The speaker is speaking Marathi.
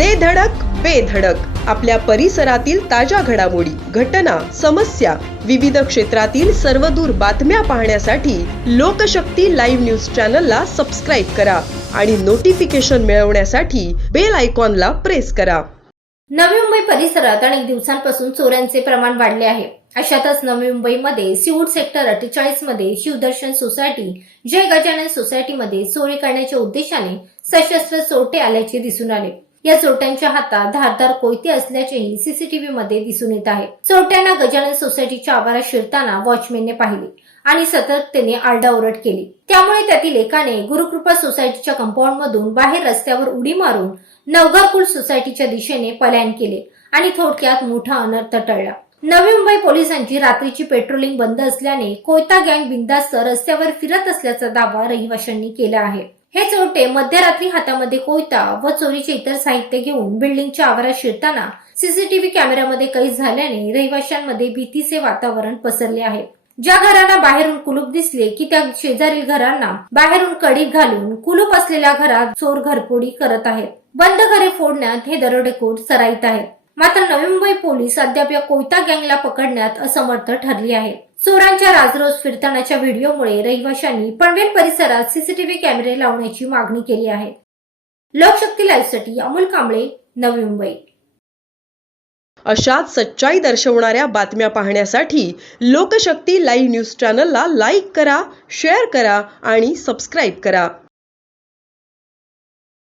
दे धडक बेधडक आपल्या परिसरातील ताज्या घडामोडी घटना समस्या विविध क्षेत्रातील सर्वदूर बातम्या पाहण्यासाठी लोकशक्ती लाईव्ह न्यूज चॅनलला सबस्क्राईब करा आणि नोटिफिकेशन मिळवण्यासाठी बेल आयकॉनला प्रेस करा. नवी मुंबई परिसरात अनेक दिवसांपासून चोऱ्यांचे प्रमाण वाढले आहे. अशातच नवी मुंबईमध्ये सिवूड सेक्टर अठ्ठेचाळीसमध्ये शिवदर्शन सोसायटी जय गजानन सोसायटीमध्ये चोरी करण्याच्या उद्देशाने सशस्त्र चोरटे आल्याचे दिसून आले. या चोरट्यांच्या हातात धारदार कोयते असल्याचेही सीसीटीव्ही मध्ये दिसून येत आहे. चोरट्यांना गजानन सोसायटीच्या आवारात शिरताना वॉचमॅनने पाहिले आणि सतर्कतेने आरडाओरड केली. त्यामुळे त्यातील एकाने गुरुकृपा सोसायटीच्या कंपाऊंड मधून बाहेर रस्त्यावर उडी मारून नवघरकुल सोसायटीच्या दिशेने पलायन केले आणि थोडक्यात मोठा अनर्थ टळला. नवी मुंबई पोलिसांची रात्रीची पेट्रोलिंग बंद असल्याने कोयता गँग बिंदास्त रस्त्यावर फिरत असल्याचा दावा रहिवाशांनी केला आहे. हे चोरटे मध्यरात्री हातामध्ये कोयता व चोरीचे इतर साहित्य घेऊन बिल्डिंगच्या आवारात शिरताना सीसीटीव्ही कॅमेऱ्यामध्ये कैद झाल्याने रहिवाशांमध्ये भीतीचे वातावरण पसरले आहे. ज्या घरांना बाहेरून कुलूप दिसले की त्या शेजारील घरांना बाहेरून कडी घालून कुलूप असलेल्या घरात चोर घरफोडी करत आहेत. बंद घरे फोडण्यात हे दरोडेखोर सराईत आहेत. मात्र नवी मुंबई पोलीस अद्याप या कोयता गँगला पकडण्यात असमर्थ ठरली आहे. चोरांच्या राजरोज फिरतानाच्या व्हिडिओमुळे रहिवाशांनी पनवेल परिसरात सीसीटीव्ही कॅमेरे लावण्याची मागणी केली आहे. लोकशक्ती लाईव्हसाठी अमोल कांबळे नवी मुंबई अशाच सच्चाई दर्शवणाऱ्या बातम्या पाहण्यासाठी लोकशक्ती लाईव्ह न्यूज चॅनलला लाईक करा शेअर करा आणि सबस्क्राईब करा.